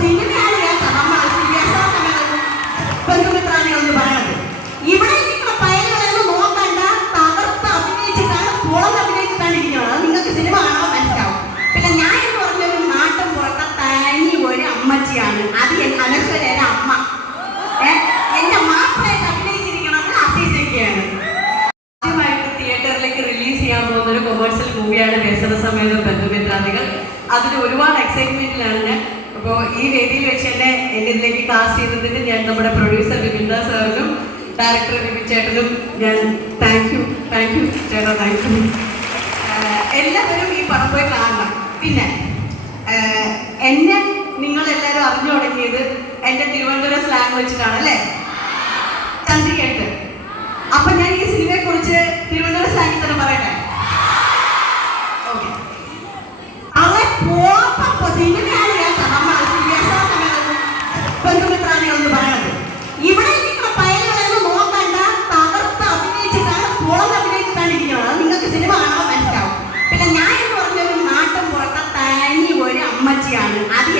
സിനിമയാണ് കേൾക്കാം നമ്മൾ ബന്ധുമിത്രാദികൾ എന്ന് പറയുന്നത്. ഇവിടെ നിങ്ങളുടെ പയലുകളൊന്നും നോക്കണ്ട, തകർത്ത് അഭിനയിച്ചിട്ടാണ് പുറത്ത് അഭിനയിച്ചിട്ടാണ് ഇരിക്കുന്നത്. അത് നിങ്ങൾക്ക് സിനിമ കാണാൻ മനസ്സിലാവും. പിന്നെ ഞാൻ എന്ന് പറഞ്ഞൊരു നാട്ടും പുറത്തെ തനി ഒരു അമ്മച്ചിയാണ്. അത് അനശ്വരയുടെ അമ്മ. എന്റെ മാപ്പിളായിട്ട് അഭിനയിച്ചിരിക്കുന്നത് അസീസൊക്കെയാണ്. ആദ്യമായിട്ട് തിയേറ്ററിലേക്ക് റിലീസ് ചെയ്യാൻ പോകുന്ന ഒരു കൊമേഴ്സ്യൽ മൂവിയാണ് വ്യസനസമേതം ബന്ധുമിത്രാദികൾ. അതിന് ഒരുപാട് എക്സൈറ്റ്മെന്റിലാണ് ഞാൻ. അപ്പോൾ ഈ വേദിയിൽ വെച്ച് എന്നെ ഇതിലേക്ക് കാസ്റ്റ് ചെയ്തതിന് ഞാൻ നമ്മുടെ പ്രൊഡ്യൂസർ വിപിൻദ സാറിനും ഡയറക്ടർ വിപിൻ ചേട്ടനും ഞാൻ താങ്ക് യു ചേട്ടാ, താങ്ക് യു. എല്ലാവരും ഈ പടം പോയി കാണണം. പിന്നെ എന്നെ നിങ്ങളെല്ലാവരും അറിഞ്ഞു തുടങ്ങിയത് എൻ്റെ തിരുവനന്തപുരം സ്ലാങ് വെച്ചിട്ടാണ് അല്ലേ, ചന്ദ്രികയായിട്ട്. അപ്പൊ ഞാൻ ഈ സിനിമയെ കുറിച്ച് തിരുവനന്തപുരം സ്ലാങ്ങിൽ തന്നെ പറയട്ടെ. ഓക്കെ, അവളെ സിനിമയാണ് കേൾക്കാം നമ്മൾ ബന്ധുമിത്രാദികൾ എന്ന് പറയുന്നത്. ഇവിടെ നിങ്ങളുടെ പയലുകളൊന്നും നോക്കണ്ട, തകർത്ത് അഭിനയിച്ചിട്ടാണ് പുറത്ത് അഭിനയിച്ചിട്ടാണ് ഇരിക്കുന്നത്. അത് നിങ്ങൾക്ക് സിനിമ കാണാൻ മനസ്സിലാവും. പിന്നെ ഞാൻ എന്ന് പറഞ്ഞൊരു നാട്ടും പുറത്തെ തനി ഒരു അമ്മച്ചിയാണ്. അത്